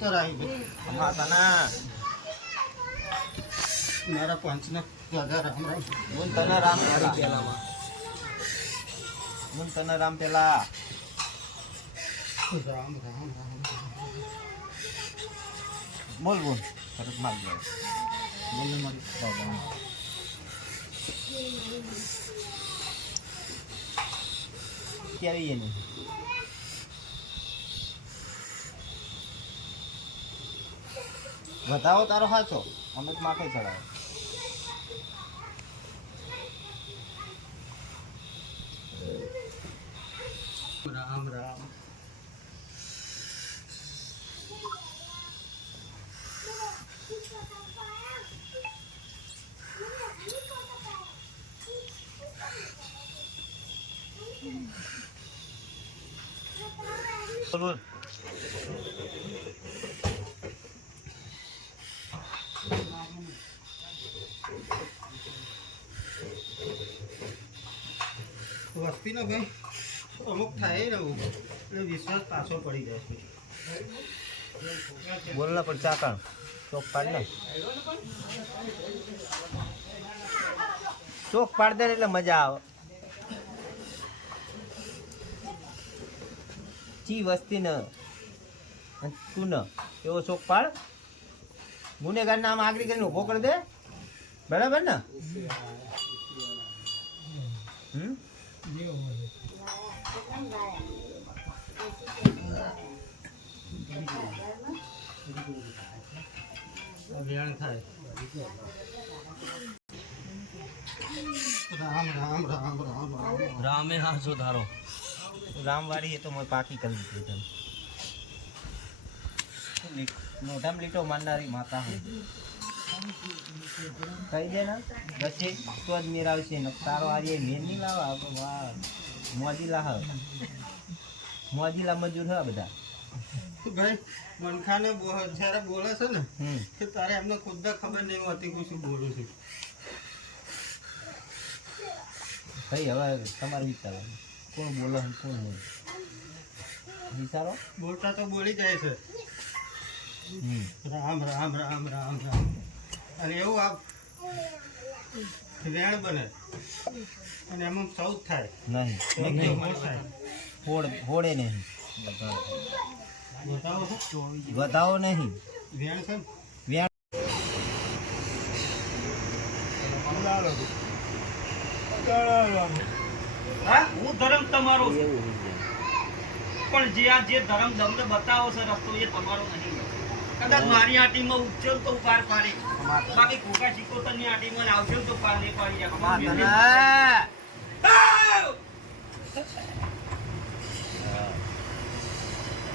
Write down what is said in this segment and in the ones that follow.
હું સિકોતર આવી. ગયો માતાના મારા પંચને રામ રામ મુન તને રામ પેલા મુન તને રામ પેલા. રામ રામ રામ બોલ ને એની? વધાવો તારો હાચો. અમે તો માથે ચડાવે રામ રામ. બોલ. વસ્તીનો ભાઈ. અમુક થાય રહું એટલે વિશ્વાસ પાછો પડી જાય છે. બોલ ને પણ ચાકણ ચોક પાડ ને ચોક પાડ દે એટલે મજા આવે. ચી વસ્તી ન? તું ન? એવો ચોક પાડ. ગુનેગાર નામ આગળ કરીને ઊભો કરી દે. બરાબર ને? અભિયાન થાય. રામ રામ રામ રામ રામ. રામે હાસો ધારો રામવાળી એ તો મેં પાકી કરી દીધી તમે મોઢામ લીટો મારનારી માતા હું કહી દે ને પછી તો જ મેર આવશે ને તારો આજે મેર નહીં લાવે. મોજીલા વાહ મોજીલા મોજી મજૂર હ બધા. ભાઈ મનખાને જયારે બોલે છે ને કે તારે એમને ખુદ ખબર નહીં હોતી કે શું બોલું છું. ભાઈ હવે તમારે વિચારવાનું. કોણ બોલે કોણ નહીં? વિચારો. બોલતા તો બોલી જાય છે. રામ રામ રામ રામ રામ. અને એવું આ રેણ બને. અને એમાં સૌ થાય. નહીં હોડે નહીં. બતાવો વધાવો નહીં. હું? ધર્મ તમારો છું. પણ જે આ જે ધર્મ તમને બતાવો છે રસ્તો એ તમારો નહીં. કદાચ મારી આટીમાં ઉચ્ચલ તો પાર પાડી. બાકી કોકા સિકોતરની આટીમાં આવશે તો પાર નહીં પાડી જાય. માતાના આવ!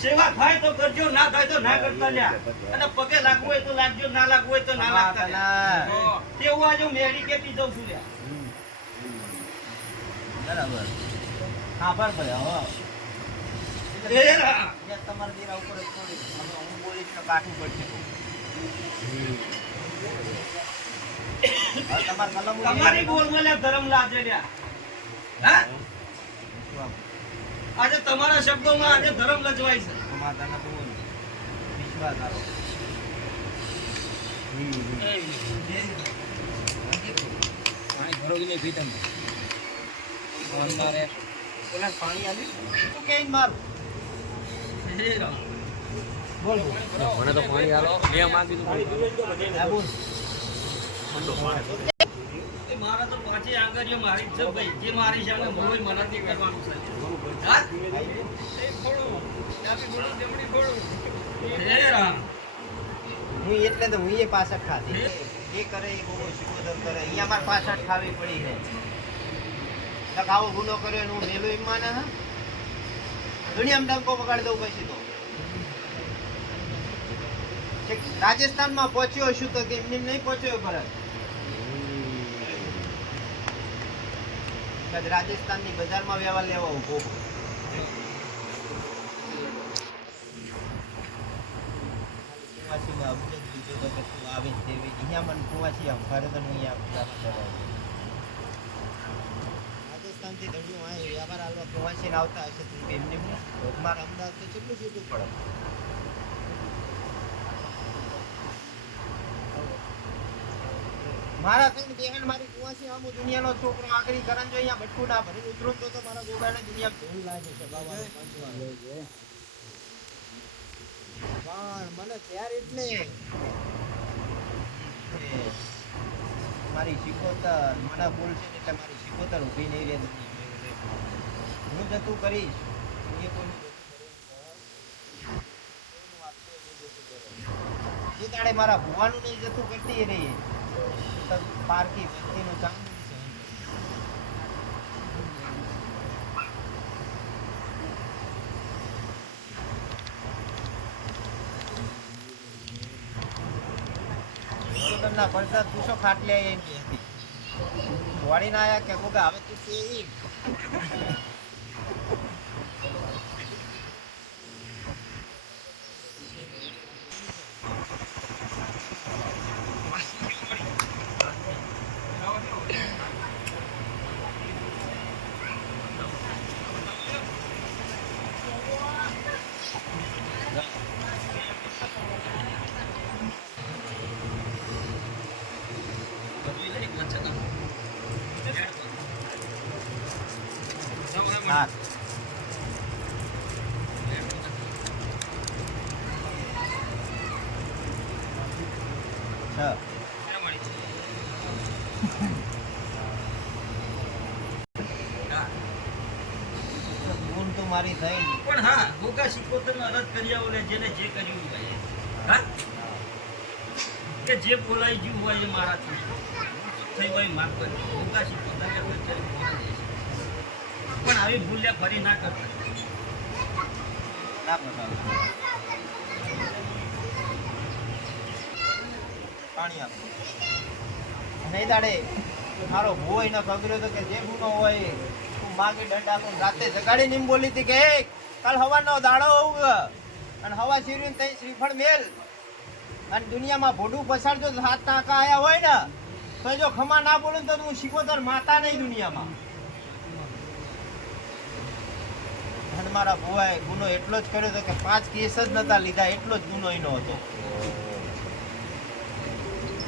સેવા થાય તો કરજો ના થાય તો ના કરતા લ્યા. અને પગે લાગવું હોય તો લાગજો ના લાગવું હોય તો ના લાગતા. તેવું આજે હું મેડી કેતી જઉં છું લ્યા. બરાબર. હા બરાબર હો. તમારા દેરા ઉપર હું બોલીશ તો કાઠું પડશે. તમારી બોલ મળ્યા ધરમ લાજે હા. આજે તમારા શબ્દોમાં આજે ધર્મ લજવાય છે. માતાના તો બોલ. વિશ્વાસ આવો. ઓલા પાણી આલી તું કે માર? બોલ બોલ. મને તો પાણી આલો. બે માંગી તું પાણી બોલ. મારા તો પાંચે જે મારી જ છે ભાઈ. જે મારી છે એમને બહુ મનાતી કરવાનું છે. હા? એટલે તો હું એ પાછળ ખાધી. એ કરે, એ બહુ શિકોદર કરે. અહીંયા મારે પાછળ ખાવી પડી છે. તક આવો ગુનો કર્યો ને હું મેલો એમ માને હા? દુનિયામાં ડંકો પકડી દઉં પછી તો. રાજસ્થાનમાં પહોંચ્યો છું તો કે એમને નહીં પહોંચ્યો ભરત? કદાચ રાજસ્થાનની બજારમાં વ્યવહાર લેવા ઊભો કુવાસીમાં અબજદ બીજો તો કશું આવે કુવાસી ફરે તો રાજસ્થાનથી ધંધું આ વ્યવહાર હાલવા કુવાસીને આવતા હશે એમને અમદાવાદ તો કેટલું સીધું પડે મારા થઈને બેહન મારી કુવાસી આમ દુનિયાનો છોકરો આખરી કરન જો અહીંયા બટકું ના ભરી ઉતરું તો તો મારા ગોગાને દુનિયા ભૂલ લાગે છે બાબા. પણ મને ત્યાર એટલે. મારી શિકોતર મને ભૂલ છે એટલે મારી શિકોતર ઊભી નહીં રહે દુનિયામાં. હું જતું કરીશ. એ કોઈ. જે દાડે મારા ભુવાનું નહીં જતું કરતી એ રહી તો પારકી વ્યક્તિનું કામ નહીં સહન કરે. શિકોતરના પરસાદ પૂછો ખાટલે એની હતી દોડીને આયા કે હવે તું કે ઈ. હા છ ભૂલ તો મારી થઈ પણ હા, ગોગા સિકોતરનો રદ કર્યા ઓલે જેને જે કર્યું હોય હા? કે જે બોલાઈ ગયું હોય એ મારાથી. થઈ હોય માફ કરજો. ગોગા બોલાઈ પણ આવી ભૂલ્યા ફરી ના કરતા. ના. પાણી આપો. નહીં દાડે મારો ભૂવો ન ખબર્યો તો કે જે ગુનો હોય તું માગે દંડા કોણ રાતે જગાડી નીમ બોલી હતી કે "એ, કાલ હવાનો દાડો અને હવા શીરીને તઈ શ્રીફળ મેલ. અને દુનિયામાં ભોડું પસાર જો હાથ ટાંકા આયા હોય ને તો જો ખમા ના બોલું તો હું શીખોતર માતા નહીં દુનિયામાં. અને મારા ભુવાએ ગુનો એટલો જ કર્યો હતો કે પાંચ કેસ જ નતા લીધા એટલો જ ગુનો એનો હતો.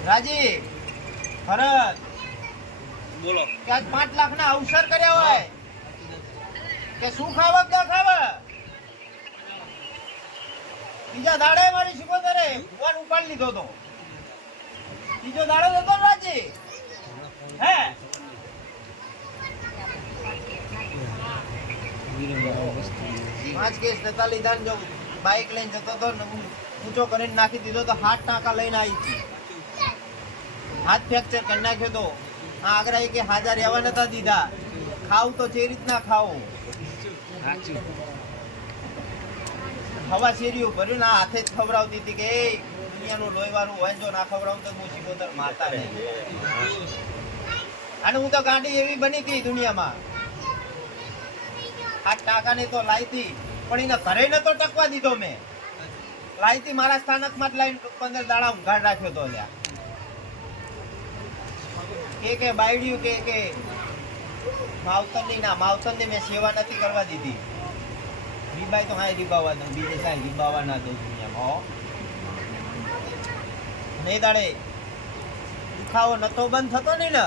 રાજી ભરત. બોલો. કે આજ પાંચ લાખ ના અવસર કર્યા હોય? કે શું ખાવા કે ખાવા બીજા દાડે મારી શિકોતરે ભગવાન ઉપાડ લીધો તો બીજો દાડો હતો રાજી? હે? પાંચ કેસ નતા લીધા ને જો બાઇક લઈને જતો હું ઊંચો કરીને નાખી દીધો તો હાથ ટાંકા લઈને આવી હતી હાથ ફ્રેક્ચર કરી નાખ્યો તો. આ આગળ કે હાજર રહેવા નતા દીધા. ખાવ તો જે રીતના ખાવ હવા શેરીઓ ભર્યું ના હાથે જ ખવડાવતી હતી કે, એ, દુનિયાનું લોહીવાળું હોય જો ના ખવડાવું તો હું શિકોતર માતા નહીં. અને હું તો ગાંડી એવી બની હતી દુનિયામાં. આ ટાકાને તો લાવી પણ એને ઘરે નતો ટકવા દીધો મેં. લાવી મારા સ્થાનકમાં જ લાઈન પંદર દાડા ઉઘાડ રાખ્યો તો લ્યા. કે કે બાયડ્યું કે કે માવતરની ના માવતરની મેં સેવા નથી કરવા દીધી. રીબાઈ તો હા રીબાવા દઉં બીજે સાહેબ રીબાવા ના દઉં દુનિયામાં, હો. નહીં દાડે દુખાવો નતો બંધ થતો નહીં ને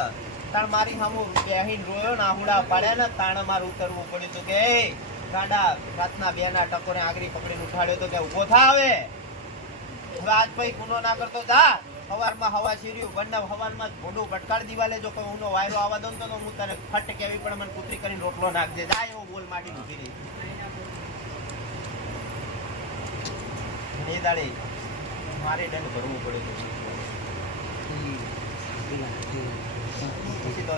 તાણ મારી સામું બેહીન રોયો ને આહુડા પાડ્યા ને, તાણ મારે ઉતરવું પડ્યું હતું કે ગાડા, રાતના બે ના ટકોરે આગરી પકડીને ઉઠાડ્યો તો કે ઊભો થા હવે. હવે આજ પછી ગુનો ના કરતો જા. સવારમાં હવા શીર્યું બંને હવારમાં ઘોડું ભોડું ભટકાડ દિવાલે જો કોઈ ઊનો વાયરો આવવા દઉં તો હું તને ફટ કેવી પણ મને કૂતરી કરીને રોટલો નાખજે જા એવો બોલ માટી મૂકી રહી. એ દાડે મારે દંડ ભરવું પડે પછી તો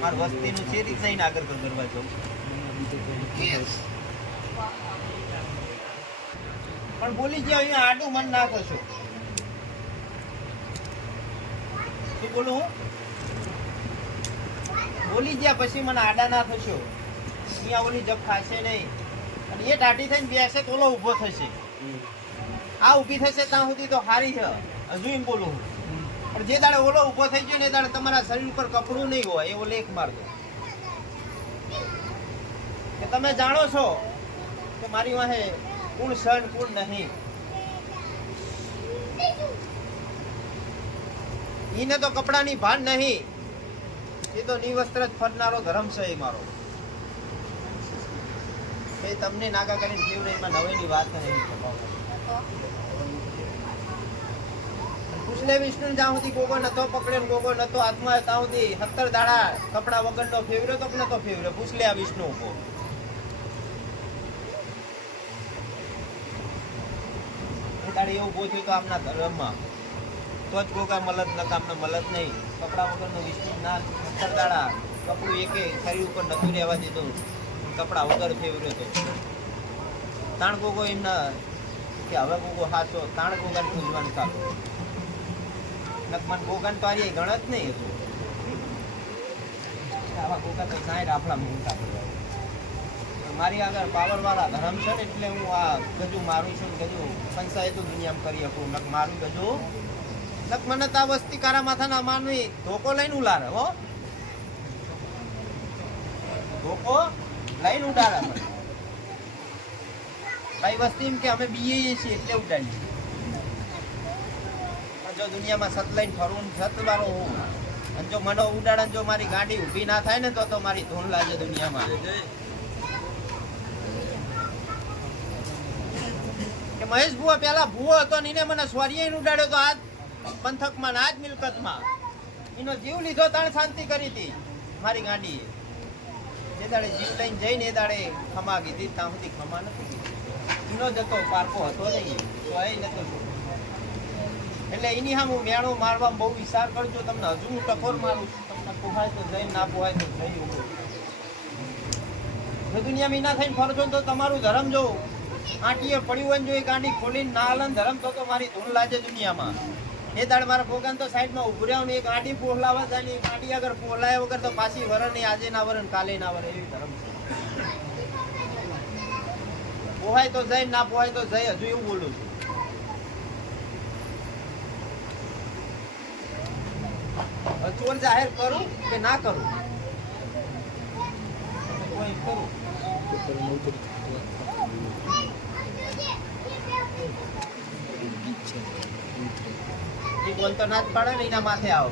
મારી વસ્તીનું છે થઈને આગળ કરવા જવું પણ બોલી ગયા અહીંયા આડું મન નાખો થશો શું બોલું? બોલી ગયા પછી મને આડા ના થશો. અહીંયા ઓલી જપ ખાશે નહીં. અને એ ટાટી થઈને બેસે તો ઓલો ઊભો થશે. આ ઊભી થશે ત્યાં સુધી તો હારી છે. હજુ એમ બોલું પણ જે દાડે ઓલો ઊભો થઈ ગયો ને એ દાડે તમારા શરીર ઉપર કપડું નહીં હોય એવો લેખ મારજો. કે તમે જાણો છો કે મારી વાહે કુણ સણ કુણ નહીં. ઈને તો કપડાની ભાન નહીં. એ તો નિવસ્ત્ર જ ફરનારો ધર્મ છે એ મારો. એ તમને નાગા કરીને જીવ નહીં નવેની વાત નહીં કૃષ્ણ વિષ્ણુ જ્યાં સુધી ગોગો નતો પકડે ગોગો નતો આત્મા ત્યાં સુધી સત્તર દાડા કપડા વગરનો ફેવર્યો તો નતો ફેવર્યો? પૂછલે આ વિષ્ણુ ઊભો. દાડે એવું થયું તો આપના ધર્મમાં. તો જ ગોગા મલત નકામને મલત નહીં. કપડા વગરનો વિષ્ણુ ના સત્તર દાડા કપડું એકે શરીર ઉપર નતું રહેવા દીધું. કપડા વગર ફેવર્યો તો. તાણ ગોગો એમના કે હવે ગોગો હાચો, તાણ ગોગાને પૂજવાનું ચાલુ. નકમન ગોગાન તો આરી ગણ જ નહીં હતું. આવા ગોગા તો સાંઈ રાફડા મૂકતા મારી આગળ પાવર વાળા ધર્મ છે ને એટલે હું આ ગજુ મારું છું ગજુ પંચાયતો દુનિયામાં કરી શકું. નક મારું ગજુ નક મને તા વસ્તી કારા માથા ના માનવી ધોકો લઈને ઉલારે હો. ધોકો લઈને ઉડાડે. ભાઈ વસ્તી એમ કે અમે બીએ છીએ એટલે ઉડાડીએ. જો દુનિયામાં સત લઈને ફરવું સત વાળો હું અને જો મને ઉડાડે જો મારી ગાડી ઊભી ના થાય ને તો તો મારી ધૂન લાગે દુનિયામાં. કે મહેશ ભુવા પેલા ભુવો હતો ને મને સ્વર્ય ઉડાડ્યો તો આજ પંથકમાં ના જ મિલકતમાં. એનો જીવ લીધો તાણ શાંતિ કરી હતી. મારી ગાડીએ જે દાડે જીવ લઈને જઈને એ દાડે ખમા કીધી, ત્યાં સુધી ખમા નથી કીધી. એનો જતો પારકો હતો નહીં. તો એ નતો એટલે એની હા હું મેણો મારવા બહુ વિચાર કરજો. તમને હજુ હું ટકોર મારું. તમને પોહાય તો જઈને, ના પોહાય તો જઈ. જો દુનિયામાં મીના થઈને ફરજો તો તમારું ધર્મ જો આંટીએ પડ્યું હોય ને જો એ ગાંડી ખોલીને ના હાલે ધરમ તો મારી ધૂન લાગે દુનિયામાં. એ દાડ મારા ભોગાન તો સાઈડમાં ઉભું રહ્યા ને એ ગાડી પોહલાવા જાય ને એ ગાડી આગળ પોહલાયા વગર તો પાછી વરણ નહીં, આજે ના વરણ કાલે ના વરણ એવી ધર્મ છે. પોહાય તો જઈ ના પોહાય તો જઈ હજુ એવું બોલું છું. ચોર જાહેર કરું કે ના કરું? કરું? બોલ તો ના જ પાડે ને એના માથે આવો.